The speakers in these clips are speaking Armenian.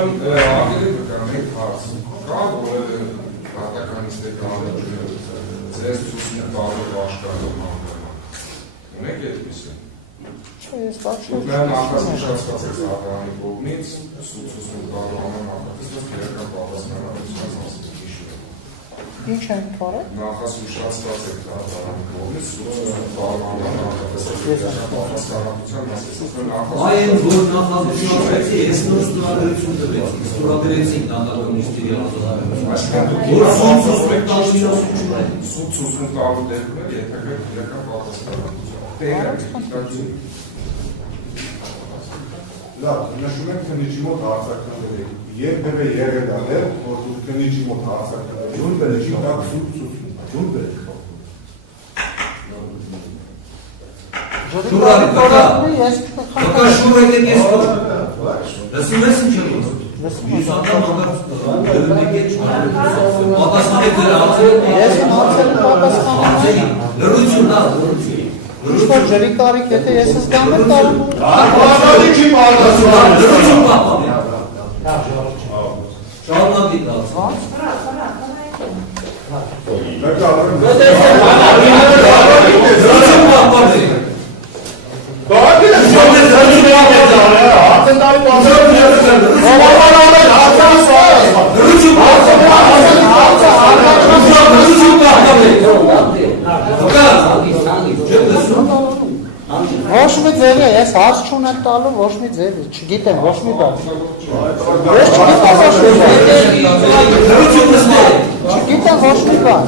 Ուրեմն ագելի կկանենք հարց, կա որևէ հատականիստի կանոն ձեզ ցույց տալու աշխարհում հանդիպում։ Ունեք այդպիսին։ Նա նախազգուշացված է Աղանի կողմից, ցույց տալու համար նախատեսված քրեական պատասխանատվության մասին հիշում։ Ինչ են թողել։ Նախազգուշացված է Աղանի կողմից, ցույց տալու համար նախատեսված քրեական պատասխանատվության մասին։ Այն որ նախազգուշացվեցի, ես նոր ստորագրություն տվեցի, ստորագրեցինք դատականիստերի Սուտ տալու դեպքում եթե քրեական պատասխանատվություն։ Լավ, նշում եք քննիչի մոտ հարցականներ եք, երբևէ եղել է, որ դուք քննիչի մոտ հարցականներ եք, ջուն բերեք, ջուն բերեք։ Կա շուր եկեք ես կոր, լսում ես ինչ եմ ես ատամ պատասխանեք դեր հարցեր Ես եմ հարցերը պատասխանել լրություն դա, Ինչ-որ ջրի կարիք, եթե ես զգամ եմ տարում Աղանի չի մարդասում լրություն պահպան շարունակի դաց լրություն պահպան Ոչ մի ձևի, ես հարց չունեմ տալու, ոչ մի ձևի, չգիտեմ, ոչ մի բան։ Ես չգիտեմ ոչ մի բան։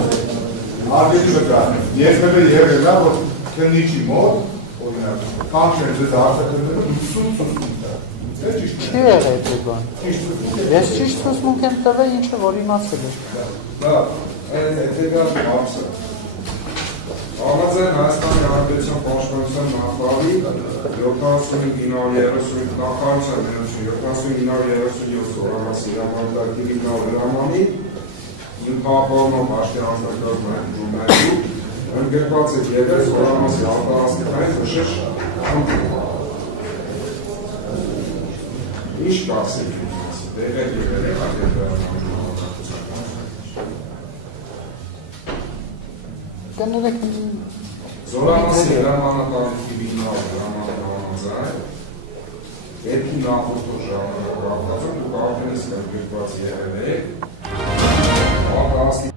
Արգելի վկա, երբևէ եղել է, որ քննիչի մոտ, օրինակ, կանչեր ձեզ հարցականները, սուտ Չի եղել այդ բան։ Ես ճիշտ ցուցմունք եմ տվել, ինչը որ իմացել եք։ Լավ, հետեւյալ հարցը։ Համաձայն Հայաստանի Հանրապետության Պաշտպանության նախարարի 75-930 նախարարության ներողություն 75-937 օրամասի հրամանատարի հրամանի ինքնապահովման հաշվի անձնակազմային ժուրնալի ընդգրկված է ևս օրամասի արտահասկային նշել խնդիրը։ Ինչ կասեք տեղեք եղել է Կներեք Զորամասի հրամանատարի հրամանաձայն երկու նախորդող ժամանակահատվածում դուք արդեն իսկ ընդգրկված եղել եք արտահասկի